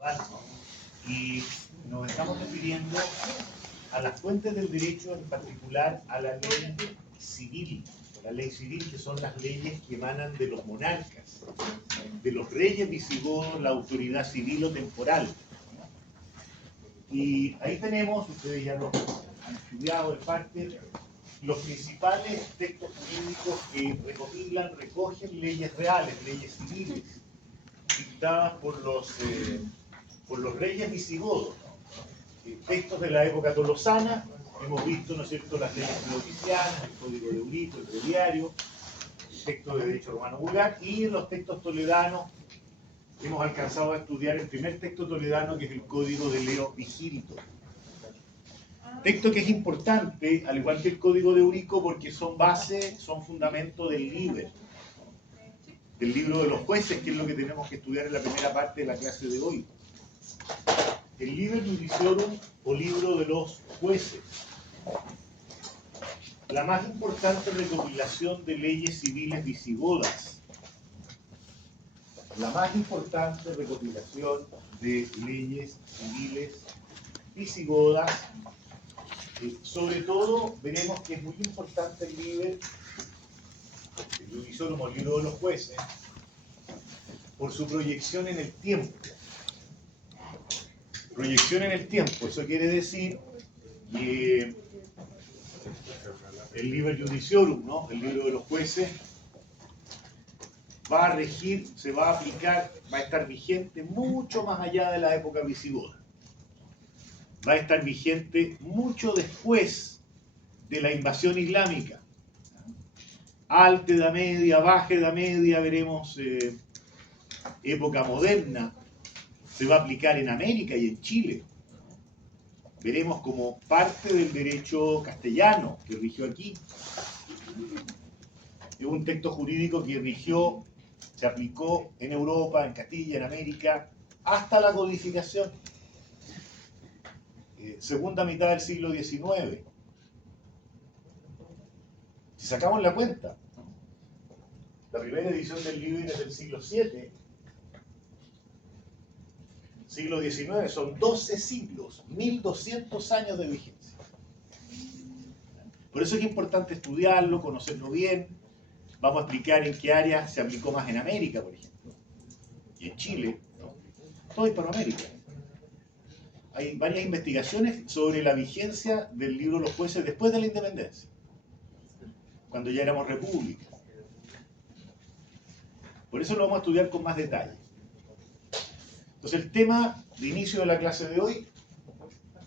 ¿no? Y nos estamos refiriendo a las fuentes del derecho, en particular a la ley civil. La ley civil, que son las leyes que emanan de los monarcas, de los reyes visigodos, la autoridad civil o temporal. Y ahí tenemos, ustedes ya lo han estudiado en parte, los principales textos jurídicos que recogen leyes reales, leyes civiles, dictadas por los reyes visigodos, ¿no? Textos de la época tolosana, hemos visto, ¿no es cierto?, las leyes cleoticianas, el Código de Eurico, el Breviario, el texto de derecho romano vulgar, y en los textos toledanos hemos alcanzado a estudiar el primer texto toledano, que es el Código de Leo Vigilto. Texto que es importante, al igual que el Código de Eurico, porque son base, son fundamento del Liber, del libro de los jueces, que es lo que tenemos que estudiar en la primera parte de la clase de hoy. El Liber Judiciorum, o libro de los jueces. La más importante recopilación de leyes civiles visigodas. La más importante recopilación de leyes civiles visigodas. Sobre todo, veremos que es muy importante el Liber, el Judiciorum, o libro de los jueces, por su proyección en el tiempo. Proyección en el tiempo, eso quiere decir que el Liber Judiciorum, ¿no?, el libro de los jueces, va a regir, se va a aplicar, va a estar vigente mucho más allá de la época visigoda. Va a estar vigente mucho después de la invasión islámica. Alta Edad Media, Baja Edad Media, veremos época moderna, se va a aplicar en América y en Chile. Veremos como parte del derecho castellano que rigió aquí. Es un texto jurídico que rigió, se aplicó en Europa, en Castilla, en América, hasta la codificación. Segunda mitad del siglo XIX. Si sacamos la cuenta, la primera edición del libro es del siglo VII. Siglo XIX son 12 siglos, 1200 años de vigencia. Por eso es importante estudiarlo, conocerlo bien. Vamos a explicar en qué área se aplicó más en América, por ejemplo, y en Chile, ¿no? Todo Hispanoamérica. Hay varias investigaciones sobre la vigencia del libro de los jueces después de la independencia, cuando ya éramos república. Por eso lo vamos a estudiar con más detalle. Entonces, el tema de inicio de la clase de hoy,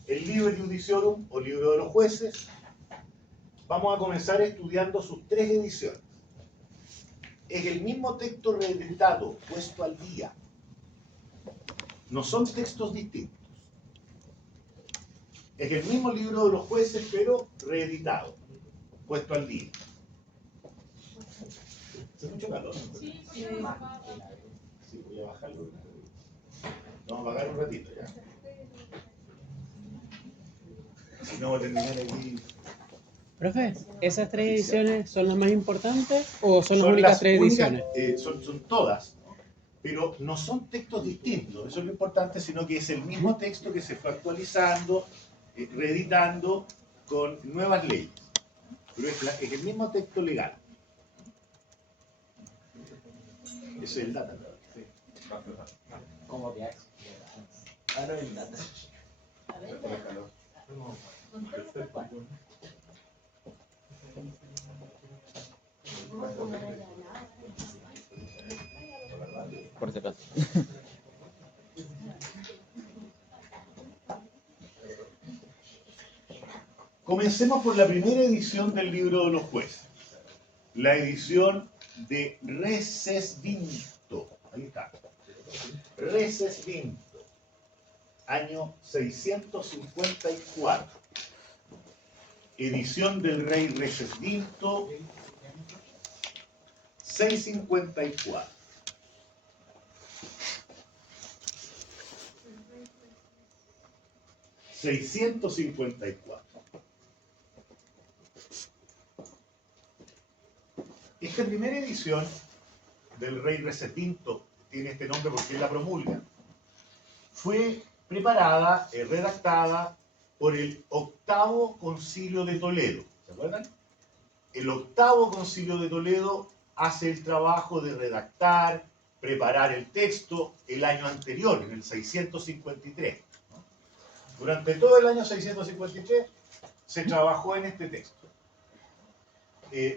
el Liber Judiciorum, o libro de los jueces. Vamos a comenzar estudiando sus 3 ediciones. Es el mismo texto reeditado, puesto al día. No son textos distintos. Es el mismo libro de los jueces, pero reeditado, puesto al día. ¿Hace mucho calor? Sí, voy a bajarlo. Vamos a apagar un ratito ya. Si no, voy a terminar aquí. Profe, ¿esas 3 ediciones son las más importantes o son las únicas 3 ediciones? Son todas, ¿no? Pero no son textos distintos, eso es lo importante, sino que es el mismo texto que se fue actualizando, reeditando con nuevas leyes. Pero es el mismo texto legal. Ese es el data. Sí. ¿Cómo que es? Ah, no, el data. A ver, Por si acaso. Comencemos por la primera edición del libro de los jueces. La edición de Recesvinto. Ahí está. Recesvinto. Año 654. Edición del rey Recesvinto, 654. $654. Esta primera edición del rey Recesvinto tiene este nombre porque él la promulga. fue preparada, redactada por el octavo Concilio de Toledo. ¿Se acuerdan? El octavo Concilio de Toledo hace el trabajo de redactar, preparar el texto el año anterior, en el 653. ¿No? Durante todo el año 653 se trabajó en este texto.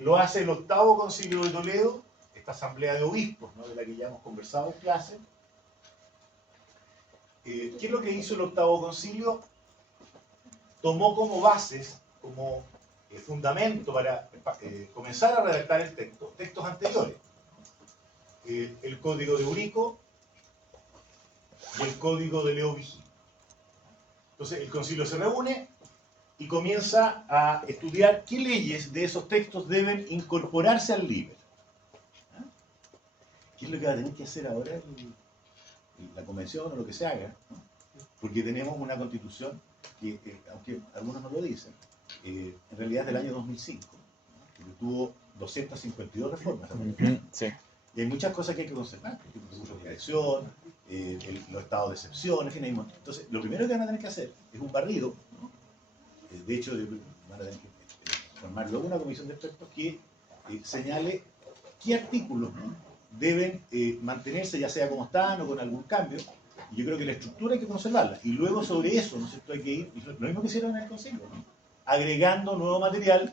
Lo hace el octavo Concilio de Toledo, esta asamblea de obispos, ¿no?, de la que ya hemos conversado en clase. ¿Qué es lo que hizo el octavo concilio? Tomó como bases, como fundamento para comenzar a redactar el texto, textos anteriores. El Código de Eurico y el Código de Leo Vigil. Entonces el concilio se reúne y comienza a estudiar qué leyes de esos textos deben incorporarse al Liber. ¿Qué es lo que va a tener que hacer ahora la convención o lo que se haga? ¿No? Porque tenemos una constitución que, aunque algunos no lo dicen, en realidad es del año 2005, ¿no?, que tuvo 252 reformas. Sí. Y hay muchas cosas que hay que conservar, el recurso de creación, los estados de excepción, en fin, entonces lo primero que van a tener que hacer es un barrido, ¿no? De hecho van a tener que formar luego una comisión de expertos que señale qué artículos, ¿no?, deben mantenerse ya sea como están o con algún cambio. Y yo creo que la estructura hay que conservarla, y luego sobre eso, ¿no es cierto?, hay que ir, lo mismo que hicieron en el Consejo, ¿no?, agregando nuevo material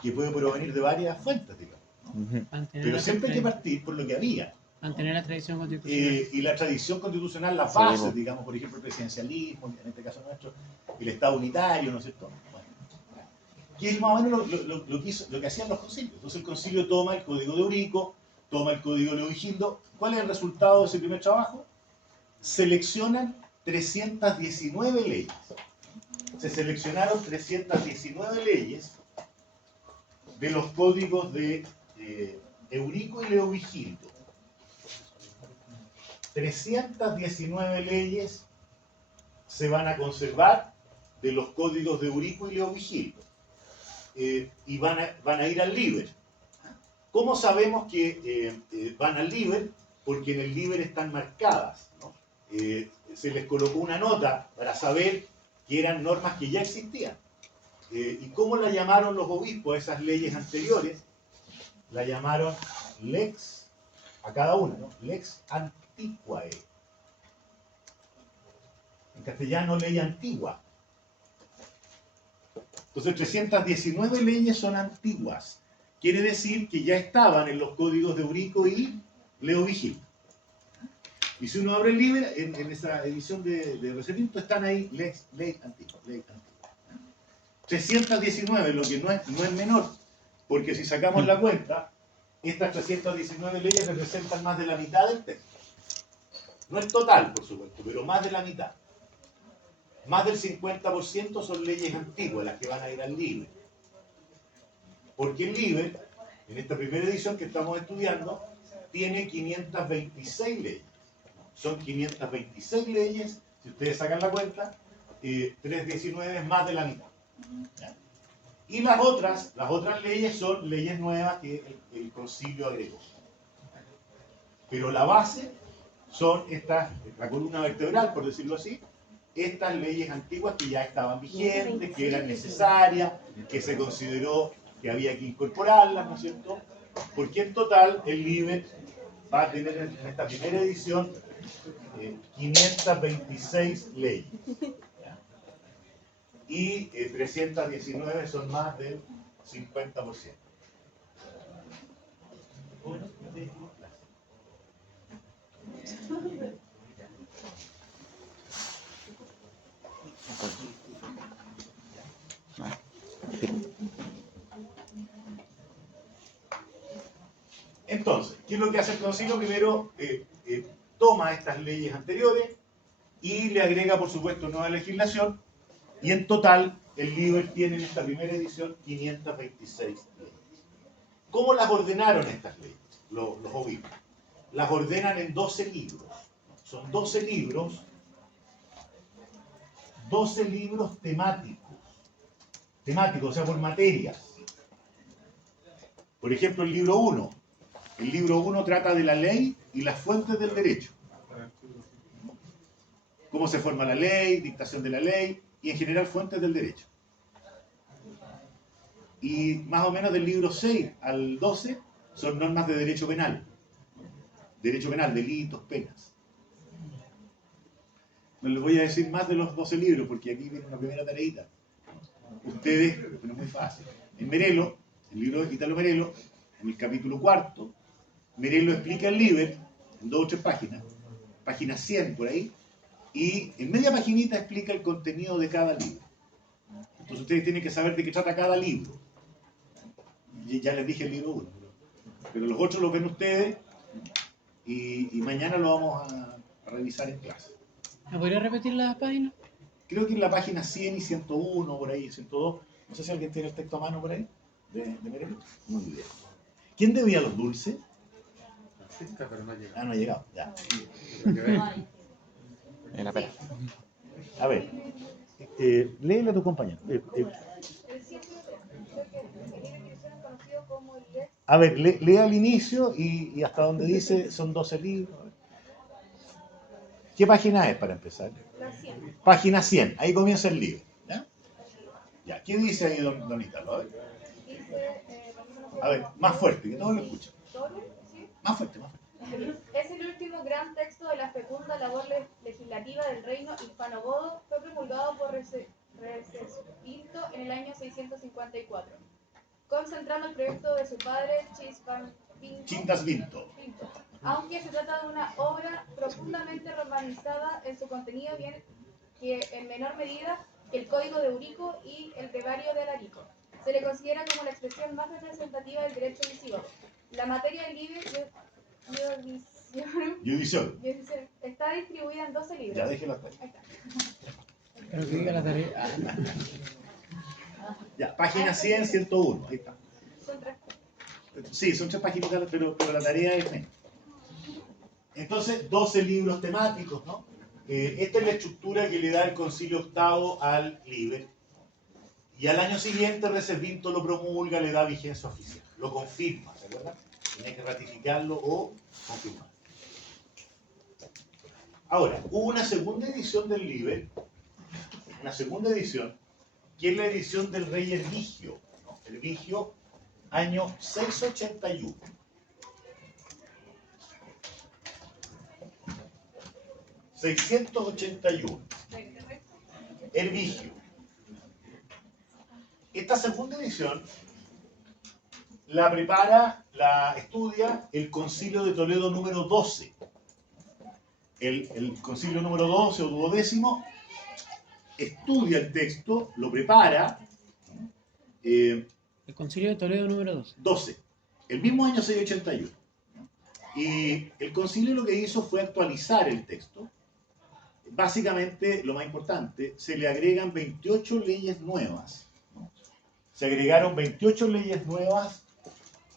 que puede provenir de varias fuentes, digamos, ¿no? Pero siempre hay que partir por lo que había. Mantener la tradición constitucional. Y la tradición constitucional, las Sí, bases, pues. digamos, por ejemplo, el presidencialismo, en este caso nuestro, el Estado unitario, ¿no es cierto? Bueno, que es más o menos lo que hacían los concilios. Entonces el concilio toma el Código de Eurico, toma el Código de Leovigildo. ¿Cuál es el resultado de ese primer trabajo? Seleccionan 319 leyes. Se seleccionaron 319 leyes de los códigos de Eurico y Leovigildo. 319 leyes se van a conservar de los códigos de Eurico y Leovigildo. Y van a ir al Liber. ¿Cómo sabemos que van al Liber? Porque en el Liber están marcadas, ¿no? Se les colocó una nota para saber que eran normas que ya existían. ¿Y cómo la llamaron los obispos a esas leyes anteriores? La llamaron lex, a cada una, ¿no?, lex antiquae. En castellano, ley antigua. Entonces 319 leyes son antiguas. Quiere decir que ya estaban en los códigos de Eurico y Leovigildo. Y si uno abre el libro, en esa edición de Recepinto están ahí ley antigua. 319, lo que no es menor, porque si sacamos la cuenta, estas 319 leyes representan más de la mitad del texto. No es total, por supuesto, pero más de la mitad. Más del 50% son leyes antiguas, las que van a ir al Liber. Porque el Liber, en esta primera edición que estamos estudiando, tiene 526 leyes. Son 526 leyes, si ustedes sacan la cuenta, 319 es más de la mitad. ¿Ya? Y las otras leyes son leyes nuevas que el concilio agregó. Pero la base son la columna vertebral, por decirlo así, estas leyes antiguas que ya estaban vigentes, que eran necesarias, que se consideró que había que incorporarlas, ¿no es cierto? Porque en total el Liber va a tener en esta primera edición 526 leyes. ¿Ya? Y 319 son más del 50%. Entonces, ¿qué es lo que hace el concilio? Primero toma estas leyes anteriores y le agrega, por supuesto, nueva legislación, y en total el Liber tiene en esta primera edición 526 leyes. ¿Cómo las ordenaron estas leyes los obispos? Las ordenan en 12 libros. Son 12 libros temáticos, o sea, por materias. Por ejemplo, el libro 1. El libro 1 trata de la ley y las fuentes del derecho. cómo se forma la ley, dictación de la ley y en general fuentes del derecho. Y más o menos del libro 6 al 12 son normas de derecho penal. Derecho penal, delitos, penas. No les voy a decir más de los 12 libros porque aquí viene una primera tareita. Ustedes, pero es muy fácil. En Merelo, el libro de Italo Merelo, en el capítulo 4, Merelo explica el liber en 2 o 3 páginas, página 100 por ahí, y en media paginita explica el contenido de cada libro. Entonces ustedes tienen que saber de qué trata cada libro. Y ya les dije el libro 1, pero los otros los ven ustedes y mañana lo vamos a revisar en clase. ¿Me podría repetir las páginas? Creo que en la página 100 y 101, por ahí, 102. No sé si alguien tiene el texto a mano por ahí, de Merelo. Muy bien. ¿Quién debía los dulces? Pero no llega. Ah, no ha llegado, ya. En la pera. A ver, léele a tu compañero. A ver, lee al inicio y hasta donde dice son 12 libros. ¿Qué página es para empezar? La 100. Página 100, ahí comienza el libro. ¿Ya? Ya, ¿qué dice ahí, don Italo? A ver. Dice, A ver, más fuerte, que todos lo escuchen. ¿sí? Más fuerte, más fuerte. Es el último gran texto de la fecunda labor legislativa del reino hispano-godo. Fue promulgado por Recesvinto en el año 654, concentrando el proyecto de su padre Chintasvinto. Aunque se trata de una obra profundamente romanizada en su contenido, bien que en menor medida que el Código de Eurico y el Brevario de Alarico. Se le considera como la expresión más representativa del derecho visigodo. La materia del liber Judicio. está distribuida en 12 libros. Ya déjelo hasta ahí. Ahí está. Pero que diga la tarea. Ya, página 100, 101. Ahí está. Son 3. Sí, son 3 paginitas, pero la tarea es menos. Entonces, 12 libros temáticos, ¿no? Esta es la estructura que le da el Concilio VIII al Liber. Y al año siguiente, Recesvinto lo promulga, le da vigencia oficial. Lo confirma, ¿se acuerdan? Tiene que ratificarlo o confirmar. Ahora, hubo una segunda edición del Liber, una segunda edición, que es la edición del rey Hervigio, ¿no? Hervigio, año 681. ...681... Hervigio. Esta segunda edición la prepara, la estudia el Concilio de Toledo número 12. El Concilio número 12 o 12º estudia el texto, lo prepara. El Concilio de Toledo número 12. 12, el mismo año 681. Y el concilio lo que hizo fue actualizar el texto. Básicamente, lo más importante, se le agregan 28 leyes nuevas. Se agregaron 28 leyes nuevas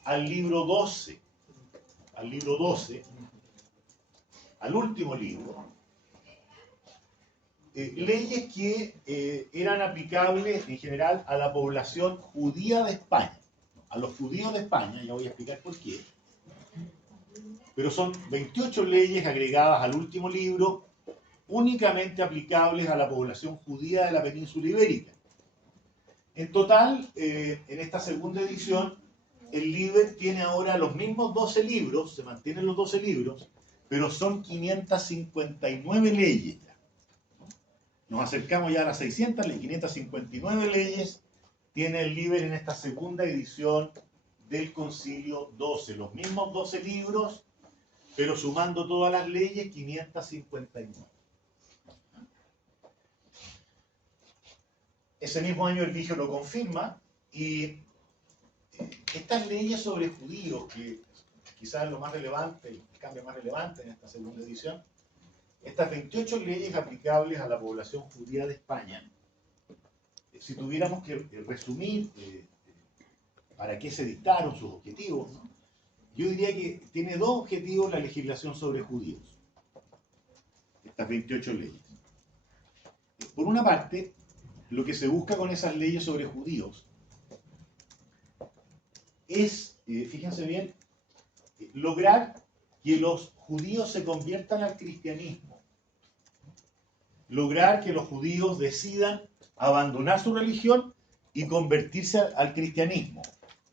al libro 12. Al libro 12, al último libro. Leyes que eran aplicables en general a la población judía de España. A los judíos de España, ya voy a explicar por qué. Pero son 28 leyes agregadas al último libro, únicamente aplicables a la población judía de la península ibérica. En total, en esta segunda edición, el Liber tiene ahora los mismos 12 libros, se mantienen los 12 libros, pero son 559 leyes. Nos acercamos ya a las 600, 559 leyes tiene el Liber en esta segunda edición del Concilio 12. Los mismos 12 libros, pero sumando todas las leyes, 559. Ese mismo año Hervigio lo confirma y estas leyes sobre judíos, que quizás es lo más relevante, el cambio más relevante en esta segunda edición, estas 28 leyes aplicables a la población judía de España, si tuviéramos que resumir para qué se dictaron sus objetivos, ¿no? Yo diría que tiene 2 objetivos la legislación sobre judíos, estas 28 leyes. Por una parte, lo que se busca con esas leyes sobre judíos es, fíjense bien, lograr que los judíos se conviertan al cristianismo. lograr que los judíos decidan abandonar su religión y convertirse al cristianismo,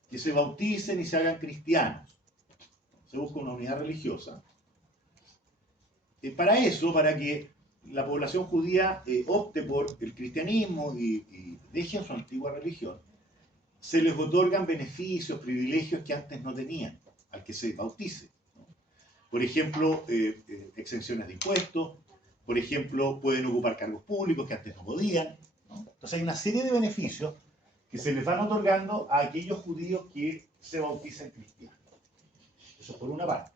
que se bauticen y se hagan cristianos. Se busca una unidad religiosa. Para eso, para que la población judía opte por el cristianismo y deje su antigua religión, se les otorgan beneficios, privilegios que antes no tenían al que se bautice, ¿no? Por ejemplo, exenciones de impuestos, por ejemplo, pueden ocupar cargos públicos que antes no podían, ¿no? Entonces hay una serie de beneficios que se les van otorgando a aquellos judíos que se bauticen cristianos. Eso por una parte.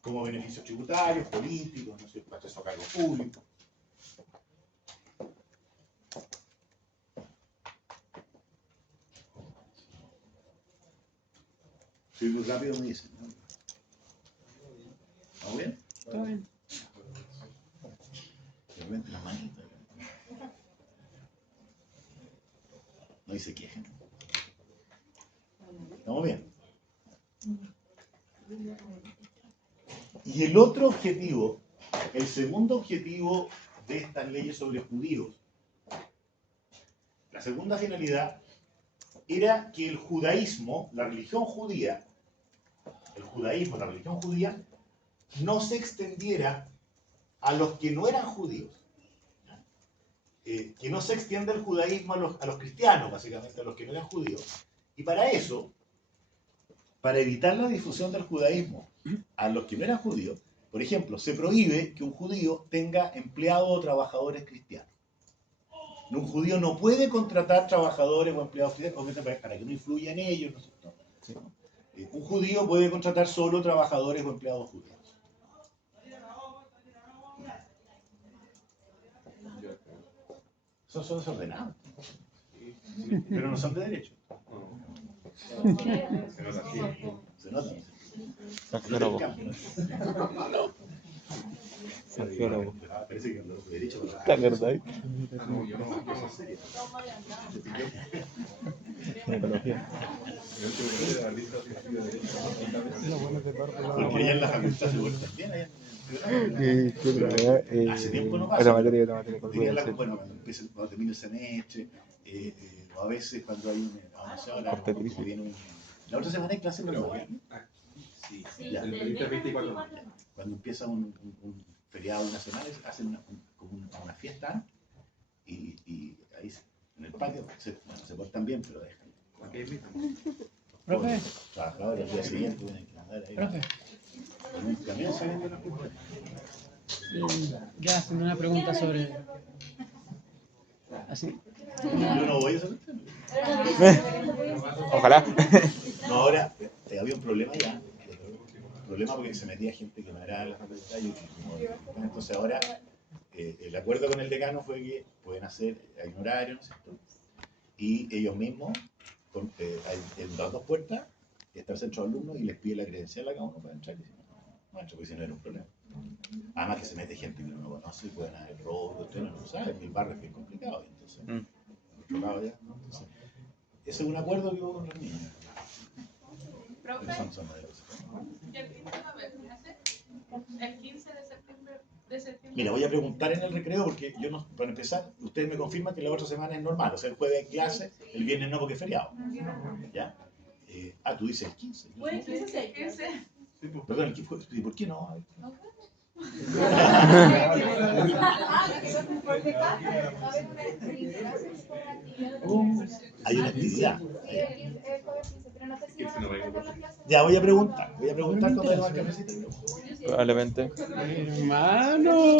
Como beneficios tributarios, políticos, no sé, acceso a cargos públicos. Soy muy rápido, me dicen, ¿no? ¿Está bien? Todo bien. De repente las manitas. No dice quejen. ¿Estamos bien? Y el otro objetivo, el segundo objetivo de estas leyes sobre judíos, la segunda finalidad era que el judaísmo, la religión judía, no se extendiera a los que no eran judíos. Que no se extienda el judaísmo a los cristianos, básicamente, a los que no eran judíos. Y para eso, para evitar la difusión del judaísmo a los que no eran judíos, por ejemplo, se prohíbe que un judío tenga empleados o trabajadores cristianos. Un judío no puede contratar trabajadores o empleados cristianos para que no influya en ellos, ¿no es cierto? ¿Sí? Un judío puede contratar solo trabajadores o empleados judíos. Esos son desordenados, pero no son de derecho. Se nota. Parece que los derechos. La verdad. Porque allá en la facultad se vuelve también. Hace tiempo no pasa. Otra materia. Bueno, cuando termina el semestre, o a veces cuando hay una la otra semana hay clase normal. Sí, Ya. el 24. Cuando empieza un feriado de una semana, hacen como una fiesta y ahí en el patio se portan bien, pero dejan. Aquí invitan. Profe. Trabajadores al día siguiente tienen que andar ahí. Profe, Con un camión saliendo de la cultura. ya haciendo una pregunta sobre... Así. Yo no voy a hacer Ojalá. No, ahora había un problema ya. Un problema porque se metía gente que no era de la facultad entonces ahora el acuerdo con el decano fue que pueden hacer, hay un horario, ¿no es cierto? Y ellos mismos, en las dos puertas, está el centro de alumnos y les pide la credencial a cada uno para entrar. Y dicen, no entro, porque si no era un problema. Además que se mete gente que uno no conoce, pueden haber robos, usted no lo sabe, el barrio es bien complicado. Entonces, chocado ya, ¿no? Entonces, ese es un acuerdo que hubo con los niños. Profe, Pero son maderos. ¿y el 15 va a haber clase? El 15 de septiembre. Mira, voy a preguntar en el recreo porque yo no, para empezar, ustedes me confirman que la otra semana es normal, o sea, el jueves hay clase, el viernes no porque es feriado. ¿Ya? Tú dices el 15. Bueno, el 15. Perdón, el 15, ¿y por qué no? Hay una actividad. Ya, voy a preguntar cuando hay más cafecito. Probablemente. Hermano.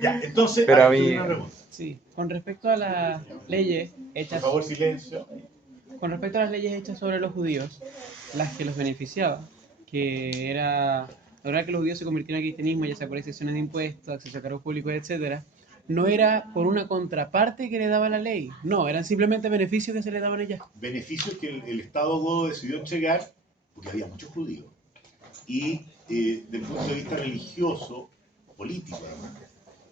Ya, entonces, Pero a hay mí- una pregunta. Sí, con respecto a las leyes Por hechas... favor, silencio. Con respecto a las leyes hechas sobre los judíos, las que los beneficiaban, que era lograr que los judíos se convirtieran al cristianismo, ya sea por excepciones de impuestos, acceso a cargos públicos, etcétera, no era por una contraparte que le daba la ley, no, eran simplemente beneficios que se le daban a ella. Beneficios que el Estado godo decidió entregar, porque había muchos judíos, y desde el punto de vista religioso, político, además,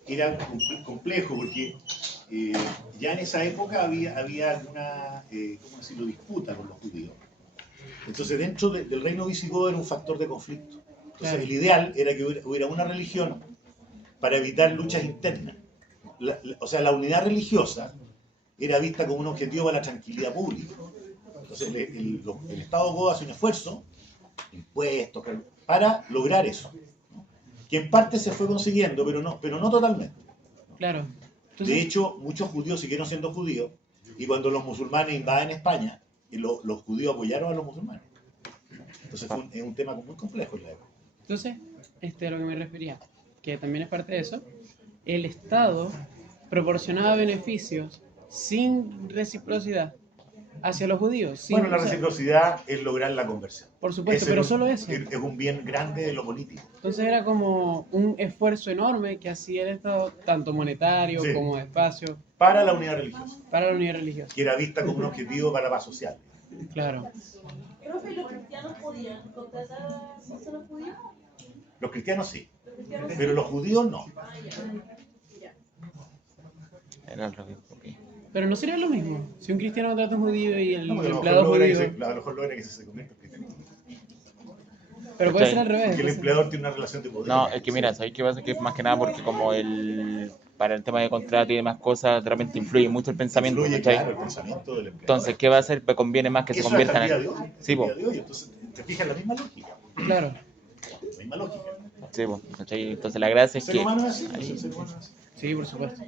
era complejo, porque ya en esa época había alguna, ¿cómo decirlo?, disputa con los judíos. Entonces, dentro del reino visigodo era un factor de conflicto. Entonces, Claro. el ideal era que hubiera una religión para evitar luchas internas. O sea, la unidad religiosa era vista como un objetivo para la tranquilidad pública. Entonces, el Estado Go hace un esfuerzo, impuestos, para lograr eso, ¿no? Que en parte se fue consiguiendo, pero no totalmente. Claro. De Entonces, hecho, muchos judíos siguieron siendo judíos, y cuando los musulmanes invaden España, los judíos apoyaron a los musulmanes. Entonces es un tema muy complejo en la época. entonces, a lo que me refería, que también es parte de eso, el Estado proporcionaba beneficios sin reciprocidad hacia los judíos. Bueno, la o sea, reciprocidad es lograr la conversión. por supuesto, Ese pero es solo eso. Es un bien grande de lo político. Entonces era como un esfuerzo enorme que hacía el Estado, tanto monetario Sí. como de espacio, Para la unidad religiosa, para la unidad religiosa. que era vista como un objetivo para la paz social. Claro. Profe, ¿los cristianos podían contratar a personas judías? Los cristianos sí, ¿Los cristianos pero los judíos no. Ah, ya. Era al revés, ok. Pero no sería lo mismo. Si un cristiano contrata a un judío y el No, porque empleado judío. a lo mejor logra que se convierta en cristiano. Pero puede ¿Cachai? ser al revés. Porque el entonces. empleador tiene una relación de poder. No, es que mira, ¿sabéis qué pasa? Que más que nada porque como para el tema de contrato y demás cosas, realmente influye mucho el pensamiento, Influye, ¿cachai? claro, el pensamiento del empleador. Entonces, ¿qué va a hacer? Pues conviene más que se Eso conviertan hasta en... el día de hoy. Sí, hasta po. el día de hoy. Entonces, te fijas la misma lógica. Claro. La misma lógica. Sí, po, ¿cachai? Entonces la gracia El es ser que... humano es así. El ser humano es así. Sí, por supuesto.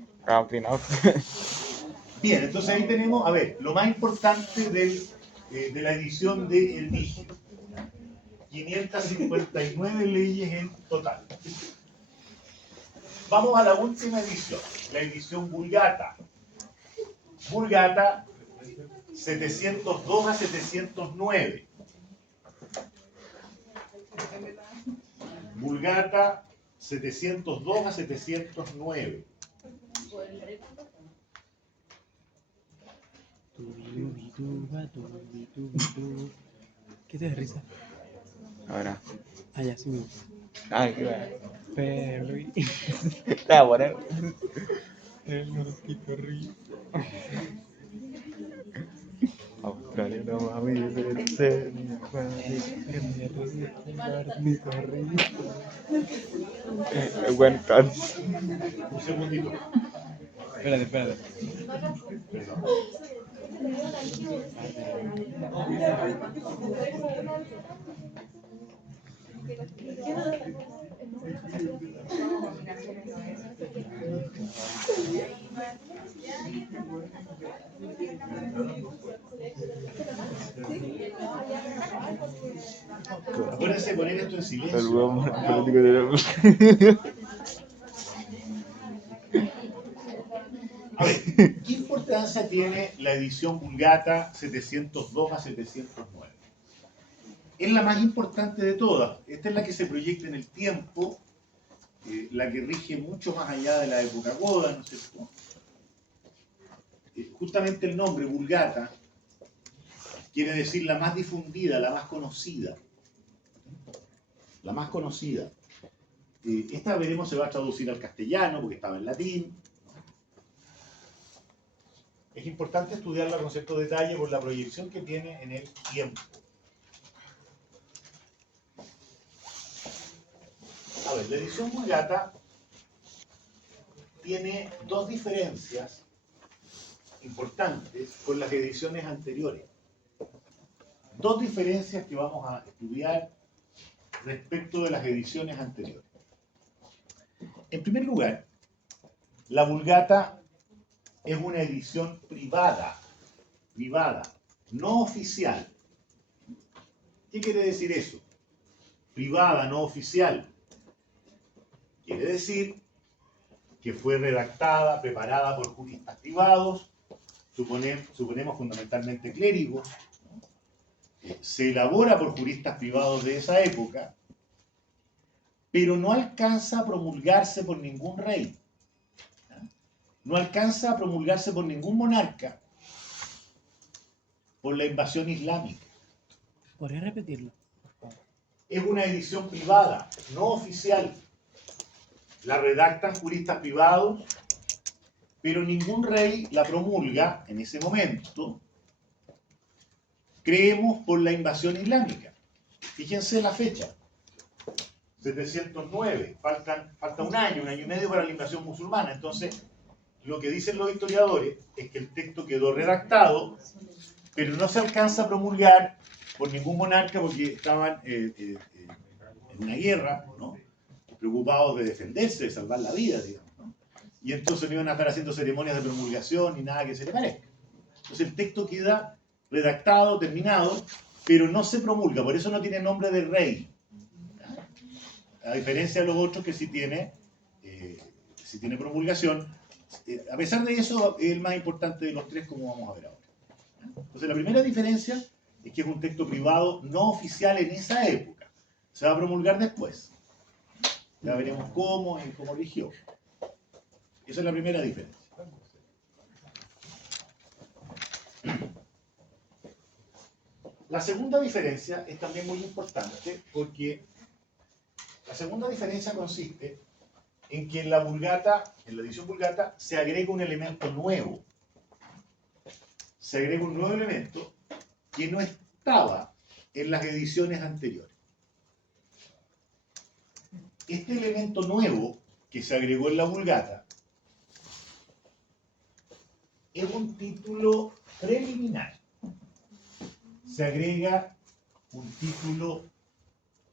Bien, entonces ahí tenemos, a ver, lo más importante de la edición de El Dije. 559 leyes en total. Vamos a la última edición, la edición Vulgata. Vulgata 702 a 709. Vulgata 702 a 709. ¿Qué te da risa? Ahora. Ah, ya, sí me gusta. Ay, qué bueno. Pero... Está bueno. El mosquito ríe. Australia no va a ser el buen canso. Un segundito. Espérate. Perdón. Acuérdense de poner esto en El silencio. buen político de A ver, ¿qué importancia tiene la edición Vulgata 702 a 709? Es la más importante de todas. Esta es la que se proyecta en el tiempo, la que rige mucho más allá de la época Goda, ¿no es cierto? Justamente el nombre Vulgata quiere decir la más difundida, la más conocida. La más conocida. Esta veremos se va a traducir al castellano porque estaba en latín. Es importante estudiarla con cierto detalle por la proyección que tiene en el tiempo. A ver, la edición Vulgata tiene dos diferencias importantes con las ediciones anteriores. Dos diferencias que vamos a estudiar respecto de las ediciones anteriores. En primer lugar, la Vulgata es una edición privada, no oficial. ¿Qué quiere decir eso? Privada, no oficial. Quiere decir que fue redactada, preparada por juristas privados, suponemos fundamentalmente clérigos, ¿no? Se elabora por juristas privados de esa época, pero no alcanza a promulgarse por ningún rey. No alcanza a promulgarse por ningún monarca por la invasión islámica. ¿Podría repetirlo? Es una edición privada, no oficial. La redactan juristas privados, pero ningún rey la promulga en ese momento. Creemos por la invasión islámica. Fíjense la fecha. 709, falta un año y medio para la invasión musulmana. Entonces, lo que dicen los historiadores es que el texto quedó redactado, pero no se alcanza a promulgar por ningún monarca porque estaban en una guerra, ¿no? Preocupados de defenderse, de salvar la vida, digamos, ¿no? Y entonces no iban a estar haciendo ceremonias de promulgación ni nada que se le parezca. Entonces el texto queda redactado, terminado, pero no se promulga, por eso no tiene nombre de rey. A diferencia de los otros que sí tiene promulgación. A pesar de eso, es el más importante de los tres, como vamos a ver ahora. Entonces la primera diferencia es que es un texto privado no oficial en esa época. Se va a promulgar después. Ya veremos cómo y cómo eligió. Esa es la primera diferencia. La segunda diferencia es también muy importante porque la segunda diferencia consiste en que en la Vulgata, en la edición Vulgata, se agrega un elemento nuevo. Se agrega un nuevo elemento que no estaba en las ediciones anteriores. Este elemento nuevo que se agregó en la Vulgata es un título preliminar. Se agrega un título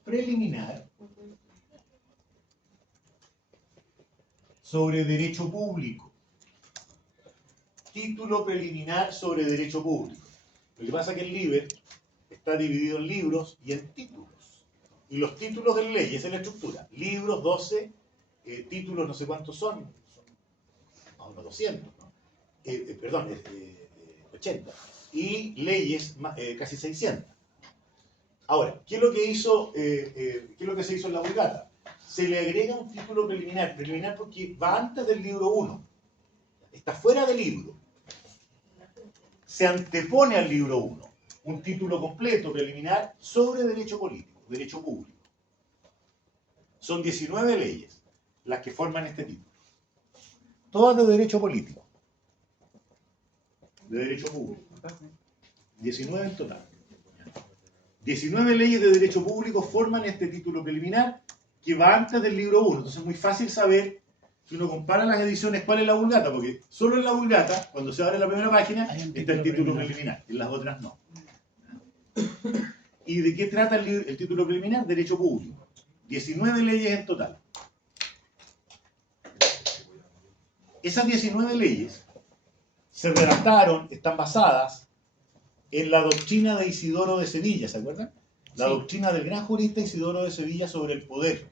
preliminar sobre derecho público. Título preliminar sobre derecho público. Lo que pasa es que el Liber está dividido en libros y en títulos. Y los títulos de ley, esa es la estructura. Libros, 12, títulos no sé cuántos son más o menos 200, ¿no? 80. Y leyes, casi 600. Ahora, ¿qué es lo que hizo, qué es lo que se hizo en la Vulgata? Se le agrega un título preliminar porque va antes del libro 1. Está fuera del libro. Se antepone al libro 1. Un título completo, preliminar, sobre derecho político, derecho público. Son 19 leyes las que forman este título. Todas de derecho político. De derecho público. 19 en total. 19 leyes de derecho público forman este título preliminar que va antes del libro 1. Entonces es muy fácil saber, si uno compara las ediciones, cuál es la Vulgata, porque solo en la Vulgata, cuando se abre la primera página, está el título preliminar, en las otras no. ¿Y de qué trata el título preliminar? Derecho público. 19 leyes en total. Esas 19 leyes se redactaron, están basadas en la doctrina de Isidoro de Sevilla, ¿se acuerdan? La doctrina del gran jurista Isidoro de Sevilla sobre el poder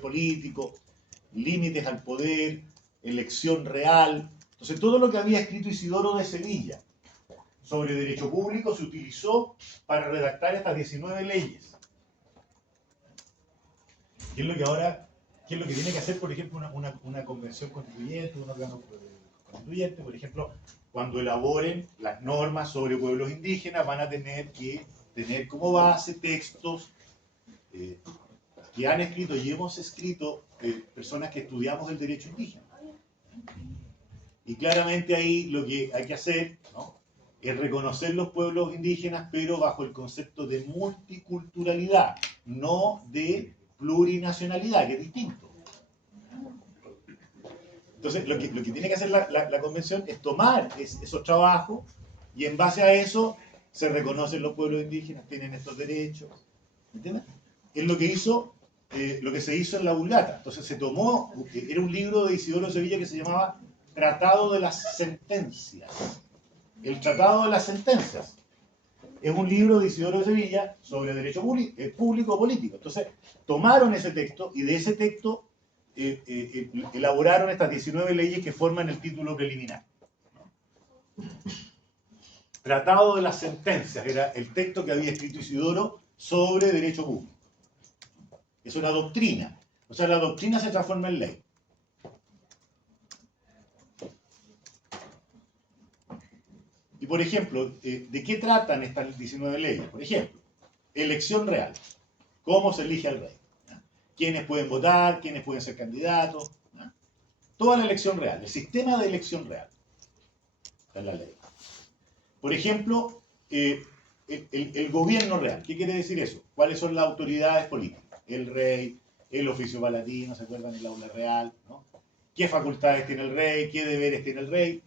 político, límites al poder, elección real. Entonces todo lo que había escrito Isidoro de Sevilla sobre derecho público se utilizó para redactar estas 19 leyes. ¿Qué es lo que ahora, qué es lo que tiene que hacer, por ejemplo, una convención constituyente, un órgano constituyente, por ejemplo, cuando elaboren las normas sobre pueblos indígenas, van a tener que tener como base textos que han escrito y hemos escrito personas que estudiamos el derecho indígena. Y claramente ahí lo que hay que hacer, ¿no?, es reconocer los pueblos indígenas, pero bajo el concepto de multiculturalidad, no de plurinacionalidad, que es distinto. Entonces, lo que tiene que hacer la convención es tomar esos trabajos y en base a eso se reconocen los pueblos indígenas, tienen estos derechos. ¿Entiendes? Es lo que hizo, lo que se hizo en la Vulgata. Entonces se tomó, era un libro de Isidoro de Sevilla que se llamaba Tratado de las Sentencias. El Tratado de las Sentencias es un libro de Isidoro de Sevilla sobre derecho público político. Entonces tomaron ese texto y de ese texto elaboraron estas 19 leyes que forman el título preliminar. Tratado de las Sentencias era el texto que había escrito Isidoro sobre derecho público. Es una doctrina. O sea, la doctrina se transforma en ley. Y por ejemplo, ¿de qué tratan estas 19 leyes? Por ejemplo, elección real. ¿Cómo se elige al rey? ¿Quiénes pueden votar? ¿Quiénes pueden ser candidatos? Toda la elección real. El sistema de elección real. Está en la ley. Por ejemplo, el gobierno real. ¿Qué quiere decir eso? ¿Cuáles son las autoridades políticas? el rey, el oficio palatino, ¿se acuerdan? El aula real, ¿no? ¿Qué facultades tiene el rey? ¿Qué deberes tiene el rey?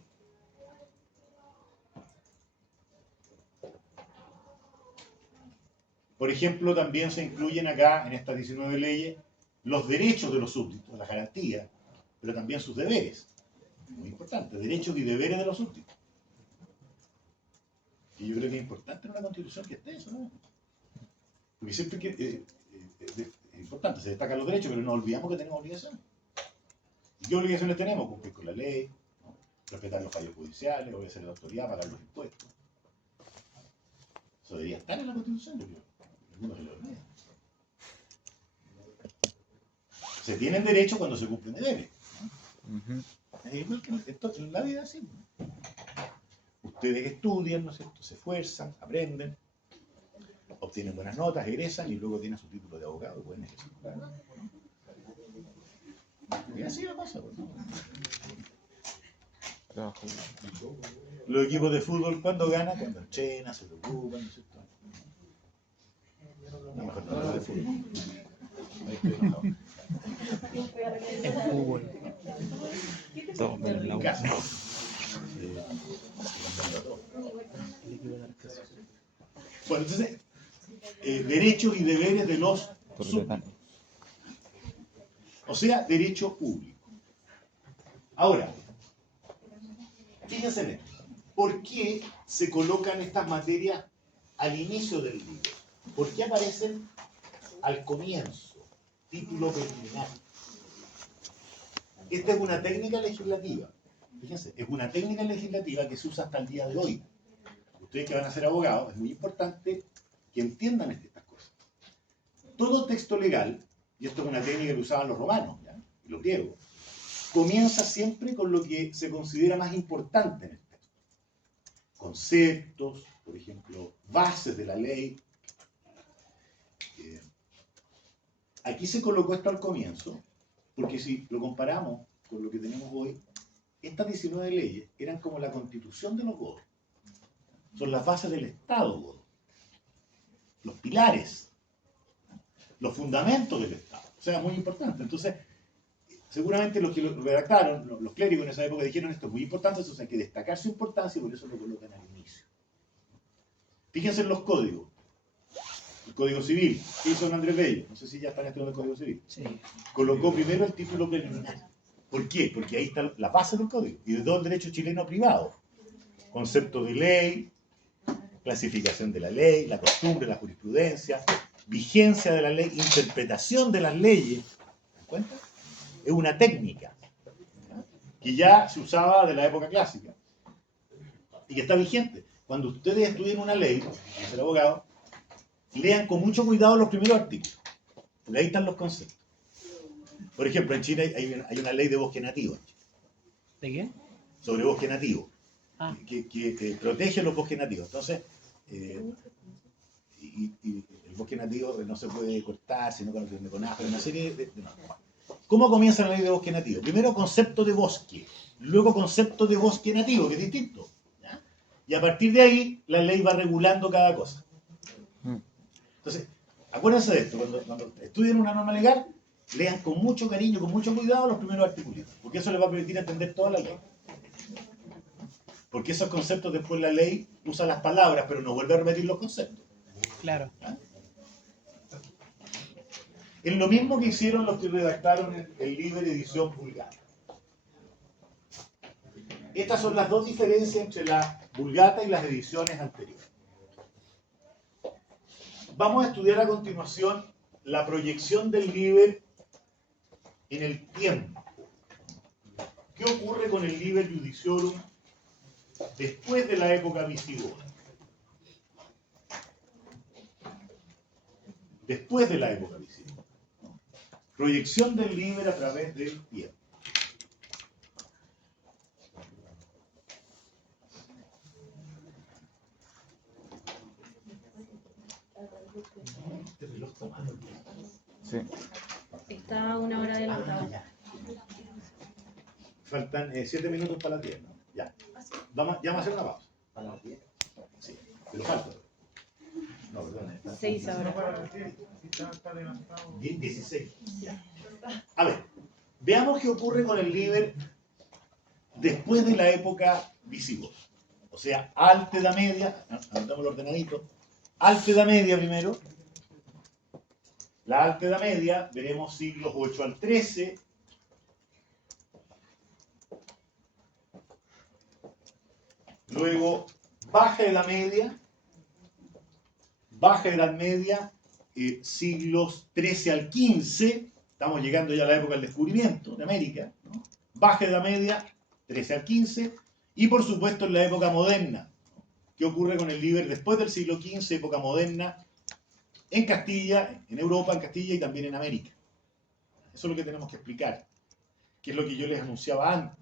Por ejemplo, también se incluyen acá, en estas 19 leyes, los derechos de los súbditos, las garantías, pero también sus deberes. Muy importante, derechos y deberes de los súbditos. Y yo creo que es importante en una constitución que esté eso, ¿no? Porque siempre que, es importante, se destacan los derechos, pero no olvidamos que tenemos obligaciones. ¿Y qué obligaciones tenemos? Cumplir con la ley, ¿no? Respetar los fallos judiciales, obedecer a la autoridad, pagar los impuestos. Eso debería estar en la constitución, yo creo. Ninguno se lo olvida. Se tienen derechos cuando se cumplen deberes, ¿no? Es igual que en la vida, sí. Ustedes estudian, ¿no es cierto? Se esfuerzan, aprenden, obtienen buenas notas, egresan y luego tienen su título de abogado y pueden ejercer. Y así la cosa, ¿no? Los equipos de fútbol, ¿cuándo ganan? Cuando entrenan, se preocupan, ¿no es cierto? No, mejor no hablar de fútbol. Ahí estoy enojado. El fútbol. Todo menos la U. Caso. Bueno, entonces, derechos y deberes de los súbditos. O sea, derecho público. Ahora, fíjense en esto. ¿Por qué se colocan estas materias al inicio del libro? ¿Por qué aparecen al comienzo? Título preliminar. Esta es una técnica legislativa. Fíjense, es una técnica legislativa que se usa hasta el día de hoy. Ustedes que van a ser abogados, es muy importante que entiendan estas cosas. Todo texto legal, y esto es una técnica que usaban los romanos, ¿ya? Y los griegos, comienza siempre con lo que se considera más importante en el texto. Conceptos, por ejemplo, bases de la ley. Aquí se colocó esto al comienzo, porque si lo comparamos con lo que tenemos hoy, estas 19 leyes eran como la constitución de los godos. Son las bases del Estado godo. Los pilares, los fundamentos del Estado. O sea, muy importante. Entonces, seguramente los que lo redactaron, los clérigos en esa época dijeron esto es muy importante, eso hay que destacar su importancia y por eso lo colocan al inicio. Fíjense en los códigos. El Código Civil, ¿qué hizo don Andrés Bello? No sé si ya están estudiando el Código Civil. Sí. Colocó primero el título preliminar. ¿Por qué? Porque ahí está la base del código y de todo el derecho chileno privado. Concepto de ley, clasificación de la ley, la costumbre, la jurisprudencia, vigencia de la ley, interpretación de las leyes. ¿Se dan cuenta? Es una técnica, ¿ya? Que ya se usaba de la época clásica y que está vigente. Cuando ustedes estudien una ley, para ser abogado, lean con mucho cuidado los primeros artículos, porque ahí están los conceptos. Por ejemplo, en Chile hay una ley de bosque nativo. ¿De qué? Sobre bosque nativo, Ah. que protege los bosques nativos. Entonces, y el bosque nativo no se puede cortar, sino con árboles, una serie de... No. ¿Cómo comienza la ley de bosque nativo? Primero concepto de bosque, luego concepto de bosque nativo, que es distinto, ¿ya? Y a partir de ahí, la ley va regulando cada cosa. Entonces, acuérdense de esto, cuando estudien una norma legal, lean con mucho cariño, con mucho cuidado los primeros artículos, porque eso les va a permitir entender toda la ley. Porque esos conceptos después la ley usa las palabras, pero no vuelve a repetir los conceptos. Claro. ¿Ah? Es lo mismo que hicieron los que redactaron el libro de edición Vulgata. Estas son las dos diferencias entre la Vulgata y las ediciones anteriores. Vamos a estudiar a continuación la proyección del Liber en el tiempo. ¿Qué ocurre con el Liber Judiciorum después de la época visigoda? Después de la época visigoda. Proyección del Liber a través del tiempo. Sí. Está a 1 hora adelantada. Faltan 7 minutos para las 10, ¿no? Ya. Ya vamos a hacer una pausa. ¿Para las 10? Sí, pero falta. No, perdón. 6 ahora. 16. Ya. A ver, veamos qué ocurre con el Liber después de la época visigoda. O sea, Alta Edad Media, anotamos el ordenadito, Alta Edad Media primero. La Alta Edad Media, veremos siglos 8 al 13. Luego, Baja Edad Media, siglos 13 al 15, estamos llegando ya a la época del descubrimiento de América, ¿no? Baja Edad Media, 13 al 15, y por supuesto en la época moderna. ¿Qué ocurre con el Liber después del siglo XV, época moderna, en Castilla, en Europa, en Castilla y también en América? Eso es lo que tenemos que explicar, que es lo que yo les anunciaba antes.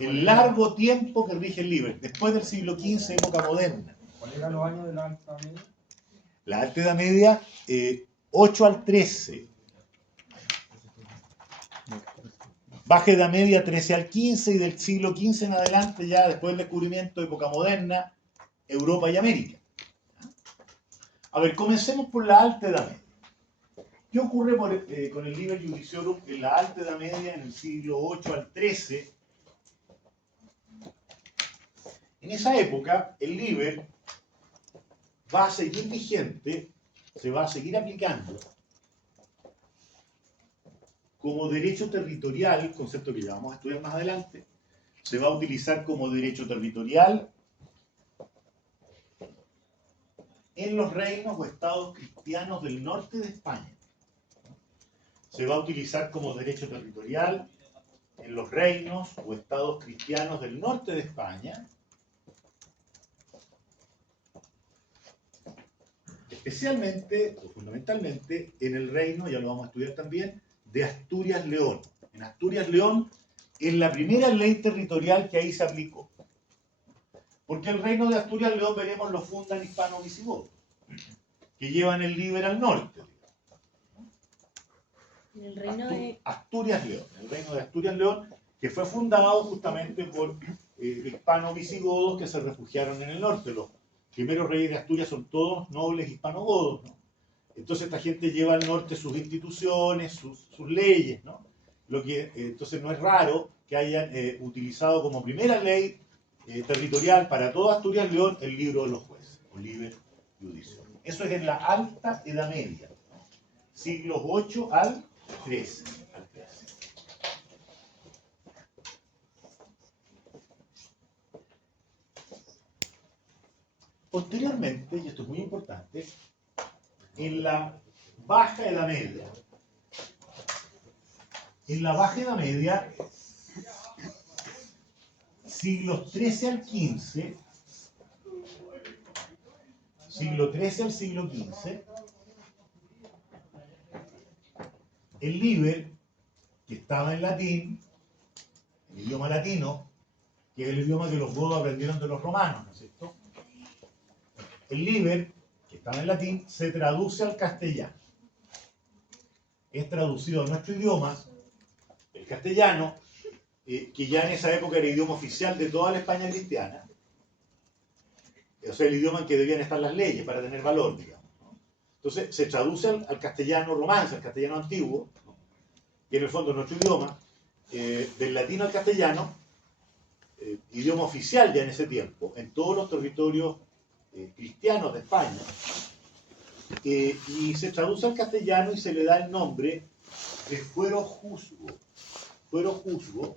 El largo tiempo que rige el Liber, después del siglo XV, época moderna. ¿Cuáles eran los años de la Alta Media? La Alta Edad Media, 8 al 13. Baja Edad Media, 13 al 15, y del siglo XV en adelante, ya después del descubrimiento, época moderna, Europa y América. A ver, comencemos por la Alta Edad Media. ¿Qué ocurre con el Liber Judiciorum en la Alta Edad Media, en el siglo 8 al 13? En esa época, el Liber va a seguir vigente, se va a seguir aplicando como derecho territorial, concepto que ya vamos a estudiar más adelante. Se va a utilizar como derecho territorial en los reinos o estados cristianos del norte de España. Se va a utilizar como derecho territorial en los reinos o estados cristianos del norte de España, especialmente o fundamentalmente en el reino, ya lo vamos a estudiar también, de Asturias-León. En Asturias-León es la primera ley territorial que ahí se aplicó. Porque el reino de Asturias-León, veremos, lo fundan hispano-visigodos, que llevan el Liber al norte. En el reino de... Asturias-León, el reino de Asturias-León, que fue fundado justamente por hispano-visigodos que se refugiaron en el norte. Los primeros reyes de Asturias son todos nobles hispanogodos, ¿no? Entonces esta gente lleva al norte sus instituciones, sus leyes, ¿no? Lo que entonces no es raro que hayan utilizado como primera ley territorial para toda Asturias-León el libro de los jueces, o Liber Judiciorum. Eso es en la Alta Edad Media, ¿no? Siglos 8 al 13. Posteriormente, y esto es muy importante, en la Baja Edad Media. En la Baja Edad Media, siglos 13 al 15, siglo 13 al siglo 15, el Liber, que estaba en latín, el idioma latino, que es el idioma que los godos aprendieron de los romanos, ¿no es cierto? El Liber, que estaba en latín, se traduce al castellano. Es traducido a nuestro idioma, el castellano, que ya en esa época era idioma oficial de toda la España cristiana. O sea, el idioma en que debían estar las leyes para tener valor, digamos, ¿no? Entonces, se traduce al castellano romance, al castellano antiguo, ¿no? Que en el fondo es nuestro idioma, del latín al castellano, idioma oficial ya en ese tiempo, en todos los territorios cristianos de España, y se traduce al castellano y se le da el nombre de fuero juzgo. Fuero juzgo,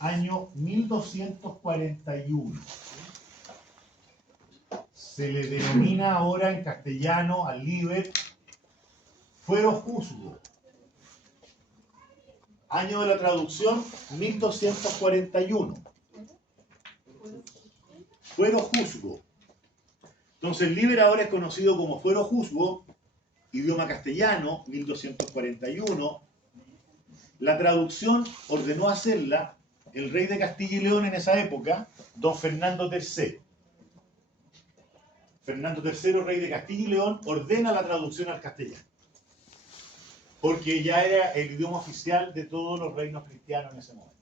año 1241. Se le denomina ahora en castellano al Liber fuero juzgo. Año de la traducción 1241. Fuero juzgo. Entonces el Liber ahora es conocido como fuero juzgo, idioma castellano, 1241. La traducción ordenó hacerla el rey de Castilla y León en esa época, don Fernando III. Fernando III, rey de Castilla y León, ordena la traducción al castellano, porque ya era el idioma oficial de todos los reinos cristianos en ese momento.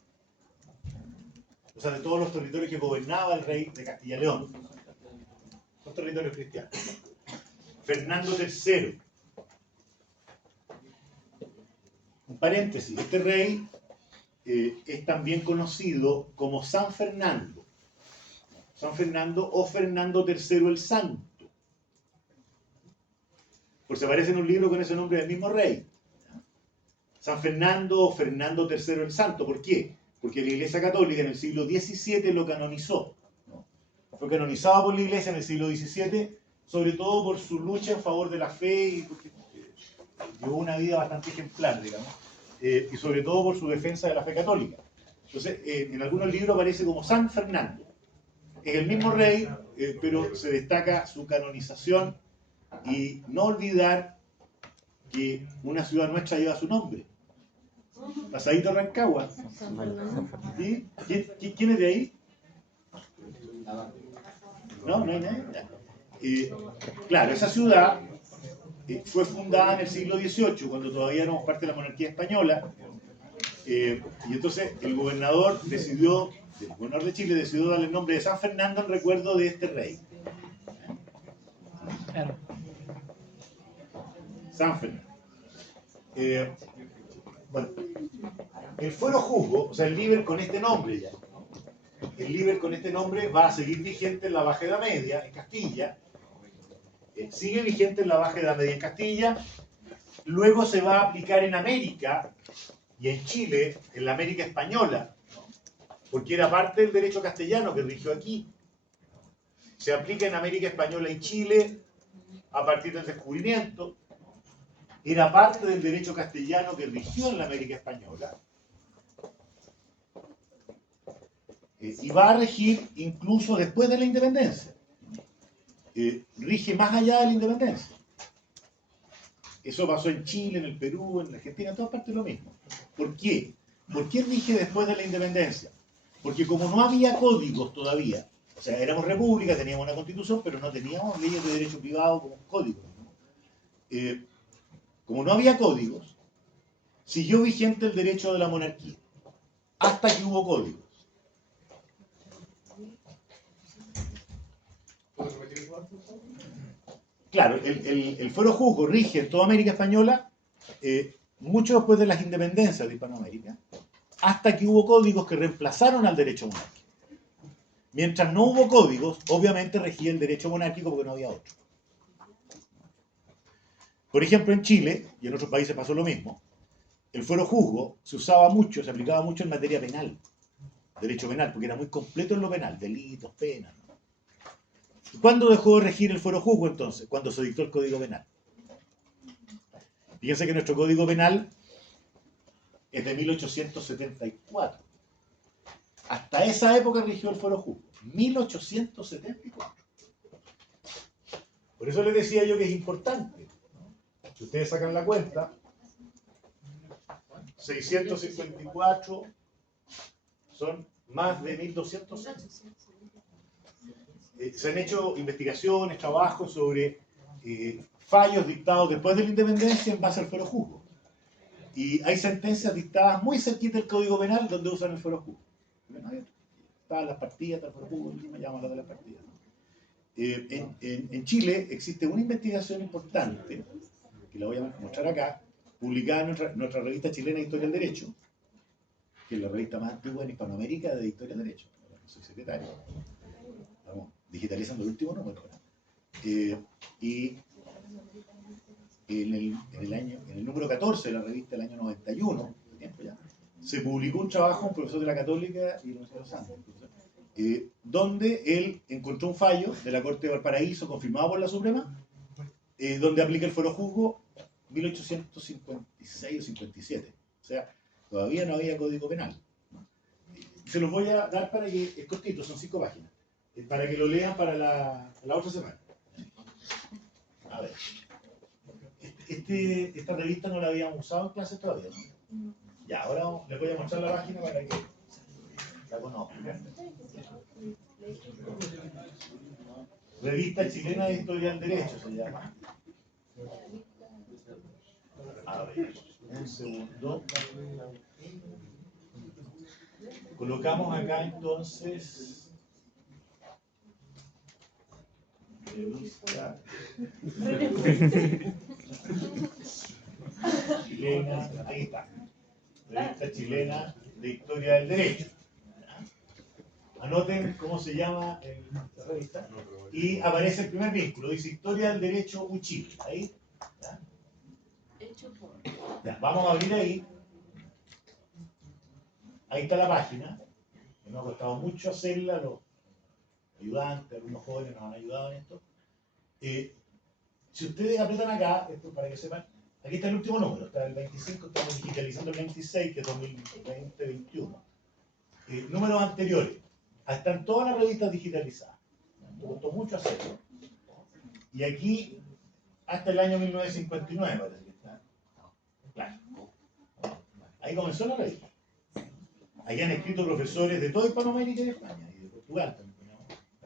O sea, de todos los territorios que gobernaba el rey de Castilla y León. Son territorios cristianos. Fernando III. Un paréntesis, este rey es también conocido como San Fernando. San Fernando o Fernando III el Santo. Por si aparece en un libro con ese nombre del mismo rey. San Fernando o Fernando III el Santo. ¿Por qué? Porque la Iglesia Católica en el siglo XVII lo canonizó. Fue canonizado por la Iglesia en el siglo XVII, sobre todo por su lucha en favor de la fe y porque llevó una vida bastante ejemplar, digamos, y sobre todo por su defensa de la fe católica. Entonces, en algunos libros aparece como San Fernando. Es el mismo rey, pero se destaca su canonización y no olvidar que una ciudad nuestra lleva su nombre. Pasadito Rancagua. ¿Sí? ¿Quién es de ahí? No hay nadie. Claro, esa ciudad fue fundada en el siglo XVIII, cuando todavía éramos parte de la monarquía española, y entonces el gobernador de Chile decidió darle el nombre de San Fernando en recuerdo de este rey. Claro. San Fernando. Bueno, el fuero juzgo, o sea, el Liber con este nombre ya. El Liber con este nombre va a seguir vigente en la Baja Edad Media, en Castilla. Sigue vigente en la Baja Edad Media en Castilla. Luego se va a aplicar en América y en Chile, en la América española, porque era parte del derecho castellano que rigió aquí. Se aplica en América española y Chile a partir del descubrimiento. Era parte del derecho castellano que rigió en la América española. Y va a regir incluso después de la independencia. Rige más allá de la independencia. Eso pasó en Chile, en el Perú, en la Argentina, en todas partes lo mismo. ¿Por qué? ¿Por qué rige después de la independencia? Porque como no había códigos todavía, o sea, éramos república, teníamos una constitución, pero no teníamos leyes de derecho privado como códigos. Como no había códigos, siguió vigente el derecho de la monarquía, hasta que hubo códigos. Claro, el fuero juzgo rige en toda América española, mucho después de las independencias de Hispanoamérica, hasta que hubo códigos que reemplazaron al derecho monárquico. Mientras no hubo códigos, obviamente regía el derecho monárquico porque no había otro. Por ejemplo, en Chile, y en otros países pasó lo mismo, el fuero juzgo se usaba mucho, se aplicaba mucho en materia penal, derecho penal, porque era muy completo en lo penal, delitos, penas. ¿Cuándo dejó de regir el fuero juzgo entonces? Cuando se dictó el Código Penal. Fíjense que nuestro Código Penal es de 1874. Hasta esa época rigió el fuero juzgo. 1874. Por eso les decía yo que es importante. Si ustedes sacan la cuenta, 654 son más de 1200 años. Se han hecho investigaciones, trabajos sobre fallos dictados después de la independencia en base al fuero juzgo. Y hay sentencias dictadas muy cerquita del Código Penal donde usan el fuero juzgo. Están las partidas, está el fuero juzgo, me llaman las de las partidas. En Chile existe una investigación importante, que la voy a mostrar acá, publicada en nuestra revista chilena de Historia del Derecho, que es la revista más antigua en Hispanoamérica de Historia del Derecho. Soy secretario. Estamos digitalizando el último número. Y en el número 14 de la revista del año 91, tiempo ya, se publicó un trabajo de un profesor de la Católica y de la Universidad de Los Andes, donde él encontró un fallo de la Corte de Valparaíso confirmado por la Suprema, donde aplica el fuero juzgo 1856 o 57. O sea, todavía no había Código Penal. Se los voy a dar para que, es cortito, son 5 páginas, para que lo lean para la otra semana. A ver. Esta revista no la habíamos usado en clases todavía, ¿no? Ya, ahora les voy a mostrar la página para que la conozcan. Revista Chilena de Historia del Derecho se llama. A ver, un segundo. Colocamos acá entonces Revista chilena, ahí está. Revista chilena de historia del derecho. Anoten cómo se llama la revista. Y aparece el primer vínculo, dice Historia del Derecho Uchile. Ahí. ¿Ya? Hecho por. Ya, vamos a abrir ahí. Ahí está la página. Que nos ha costado mucho hacerla, los ayudantes, algunos jóvenes nos han ayudado en esto. Si ustedes aprietan acá, esto para que sepan, aquí está el último número, está el 25, estamos digitalizando el 26, que es 2020-2021. Números anteriores, ahí están todas las revistas digitalizadas. Me costó mucho hacerlo. Y aquí, hasta el año 1959, parece que está. Claro. Ahí comenzó la revista. Ahí han escrito profesores de toda Hispanoamérica y de España, y de Portugal también, ¿no?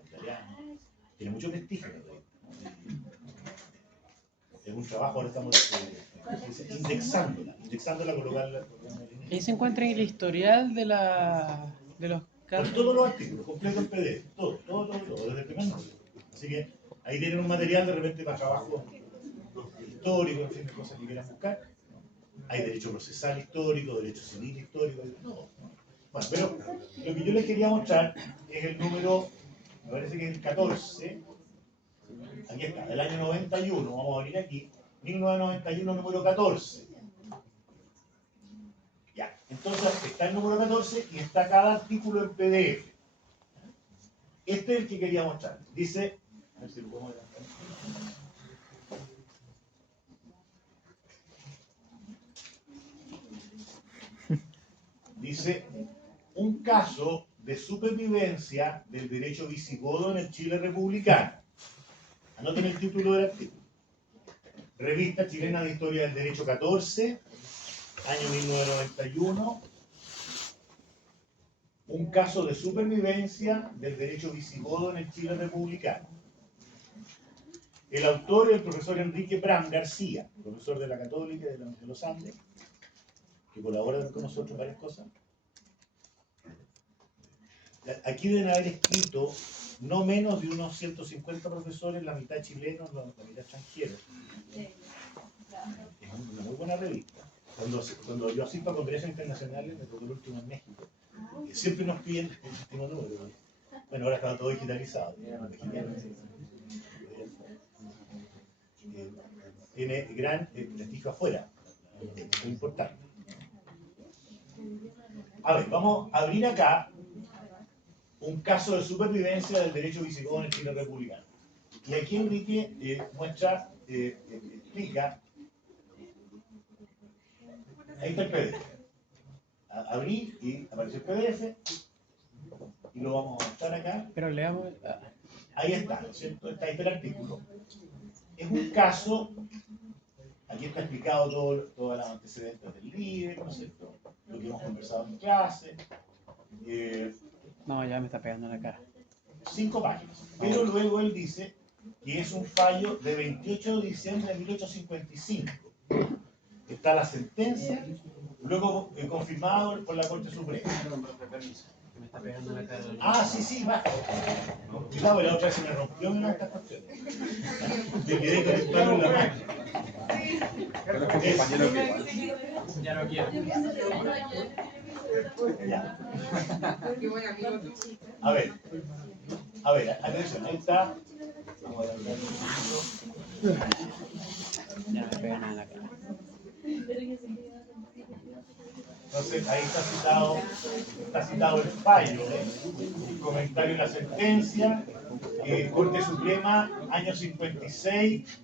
Italiano. Tiene mucho prestigio la revista. Es un trabajo, ahora estamos indexándola, colocarla. Ahí se encuentra en el historial de los Con casos. todos los artículos, completo en PDF, todo, desde el primer número. Así que ahí tienen un material de repente para trabajo histórico, en fin, de cosas que quieran buscar. Hay derecho procesal histórico, derecho civil histórico, todo. Bueno, pero lo que yo les quería mostrar es el número, me parece que es el 14, aquí está, del año 91, vamos a abrir aquí, 1991, número 14. Ya, entonces está el número 14 y está cada artículo en PDF. Este es el que quería mostrar. Dice, a ver si lo podemos adelantar. Dice, un caso de supervivencia del derecho visigodo en el Chile republicano. Anoten el título del artículo. Revista Chilena de Historia del Derecho 14, año 1991. Un caso de supervivencia del derecho visigodo en el Chile republicano. El autor es el profesor Enrique Bram García, profesor de la Católica de los Andes, que colabora con nosotros en varias cosas. Aquí deben haber escrito no menos de unos 150 profesores, la mitad chilenos, la mitad extranjeros. Es una muy buena revista. Cuando yo asisto a congresos internacionales, me tocó el último en México, siempre nos piden el último número. Bueno, ahora está todo digitalizado. Tiene gran prestigio afuera. Es muy importante. A ver, vamos a abrir acá un caso de supervivencia del derecho visigodo en el Chile republicano. Y aquí Enrique muestra, explica, ahí está el PDF. Abrir y aparece el PDF y lo vamos a mostrar acá. Pero leamos. Ahí está, ¿no es cierto? Está ahí el artículo. Es un caso, aquí está explicado todos los antecedentes del libro, ¿no es cierto? Lo que hemos conversado en clase. No, ya me está pegando en la cara. 5 páginas. Pero luego él dice que es un fallo de 28 de diciembre de 1855. Está la sentencia, luego confirmado por la Corte Suprema. Me está pegando en la cara. Ah, sí, va. Cuidado, la otra vez se me rompió una de estas cuestiones. Me quedé con el palo en la mano. Ya no quiero. Ya. A ver, atención, ahí está. Vamos a adelantar un poquito. Ya me pegan en la cara. Entonces, ahí está citado el fallo, el comentario de la sentencia, Corte Suprema, año 56.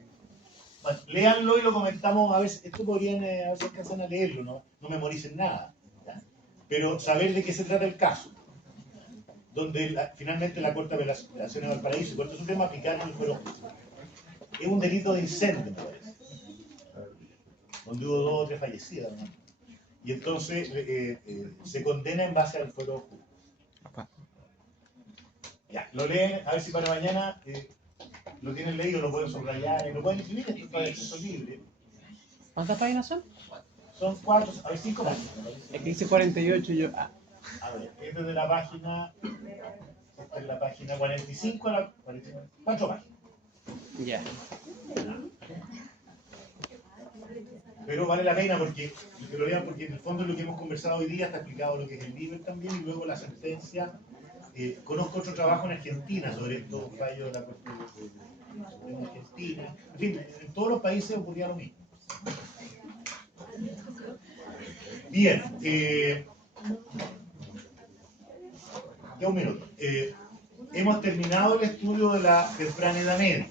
Bueno, léanlo y lo comentamos, a ver, esto podrían, a ver si alcanzan a leerlo, no memoricen nada, ¿ya? Pero saber de qué se trata el caso, donde finalmente la Corte de Apelaciones de Valparaíso y Corte Suprema aplicaron el fuero justo. Es un delito de incendio, me parece, donde hubo 2 o 3 fallecidas, ¿no? Y entonces se condena en base al fuero justo. Ya, lo leen, a ver si para mañana lo tienen leído, lo pueden subrayar, lo pueden imprimir, esto está de acceso libre. ¿Cuántas páginas son? Son 4, a ver, 5 páginas. Es que dice 48 y yo. A ver, esta es de la página, esta es la página 45 a la 49, 4 páginas. Ya. Pero vale la pena porque lo lean, porque en el fondo lo que hemos conversado hoy día está explicado lo que es el Liber también, y luego la sentencia. Conozco otro trabajo en Argentina sobre estos fallos de la Corte Suprema Argentina. En fin, en todos los países ocurría lo mismo. Bien, ya un minuto. Hemos terminado el estudio de la temprana Edad Media.